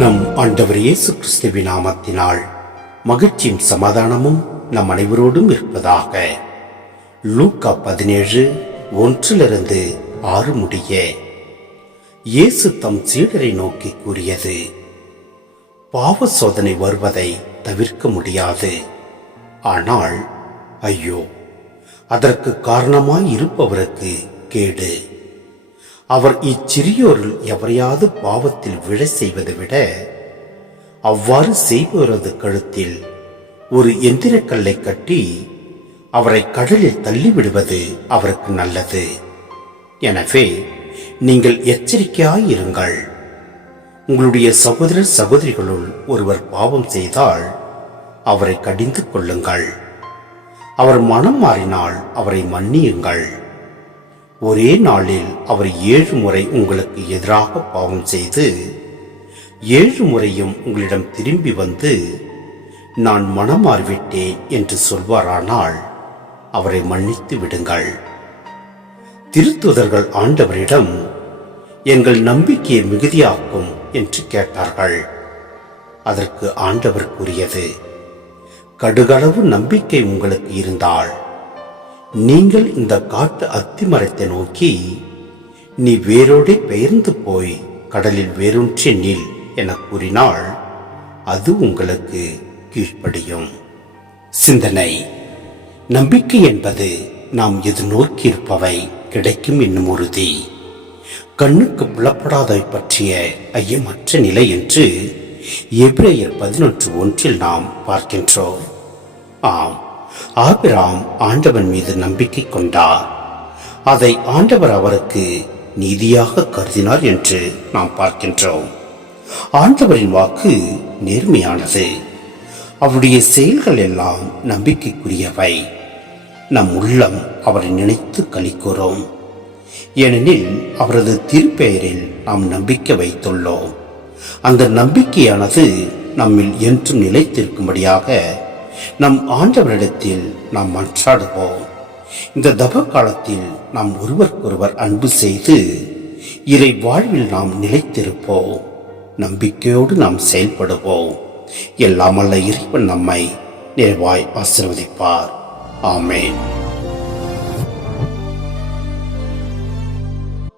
நம் ஆண்டவர் இயேசு கிறிஸ்துவின் நாமத்தினால் மகிழ்ச்சியும் சமாதானமும் நம் அனைவரோடும் இருப்பதாக. லூக்கா 17:1-6 முடிய இயேசு தம் சீடரை நோக்கி கூறியது: பாவ சோதனை வருவதை தவிர்க்க முடியாது. ஆனால் ஐயோ, அதற்கு காரணமாய் இருப்பவருக்கு கேடு. அவர் இச்சிறியோரில் எவரையாவது பாவத்தில் விழ செய்வதை விட அவ்வாறு செய்பவரது கழுத்தில் ஒரு எந்திரக்கல்லை கட்டி அவரை கடலில் தள்ளிவிடுவது அவருக்கு நல்லது. எனவே நீங்கள் எச்சரிக்கையாயிருங்கள். உங்களுடைய சகோதர சகோதரிகளுள் ஒருவர் பாவம் செய்தால் அவரை கடிந்து கொள்ளுங்கள். அவர் மனம் மாறினால் அவரை மன்னியுங்கள். ஒரே நாளில் அவர் 7 முறை உங்களுக்கு எதிராக பாவம் செய்து 7 முறையும் உங்களிடம் திரும்பி வந்து நான் மனம் மாறிவிட்டேன் என்று சொல்வாரானால் அவரை மன்னித்து விடுங்கள். திருத்தூதர்கள் ஆண்டவரிடம் எங்கள் நம்பிக்கையை மிகுதியாக்கும் என்று கேட்டார்கள். அதற்கு ஆண்டவர் கூறியது: கடுகளவு நம்பிக்கை உங்களுக்கு இருந்தால் நீங்கள் இந்த காட்டு அத்திமரத்தை நோக்கி, நீ வேரோடே பெயர்ந்து போய் கடலில் வேரூன்றி நில் என கூறினால் அது உங்களுக்கு கீழ்ப்படியும். சிந்தனை: நம்பிக்கை என்பது நாம் எதிர்நோக்கி இருப்பவை கிடைக்கும் என்னும் உறுதி. கண்ணுக்கு புலப்படாதவை பற்றிய ஐயமற்ற நிலை என்று எபிரேயர் 11:1 நாம் பார்க்கின்றோம். ஆம், ஆபிரகாம் ஆண்டவன் மீது நம்பிக்கை கொண்டார். அதை ஆண்டவர் அவருக்கு நீதியாக கருதினார் என்று நாம் பார்க்கின்றோம். ஆண்டவரின் வாக்கு நேர்மையானது. அவருடைய செயல்கள் எல்லாம் நம்பிக்கைக்குரியவை. நம் உள்ளம் அவரை நினைத்து களிக்கூறும். ஏனெனில் அவரது திருப்பெயரில் நாம் நம்பிக்கை வைத்துள்ளோம். அந்த நம்பிக்கையானது நம்மில் என்றும் நிலைத்திருக்கும்படியாக நம் ஆண்டவரிடத்தில் நாம் மன்றாடுவோம். இந்த தப காலத்தில் நாம் ஒருவருக்கொருவர் அன்பு செய்து இறை வாழ்வில் நாம் நிலைத்திருப்போம். நம்பிக்கையோடு நாம் செயல்படுவோம். எல்லாம் வல்ல இறைவன் நம்மை நிறைவாய் ஆசீர்வதிப்பார். ஆமென்.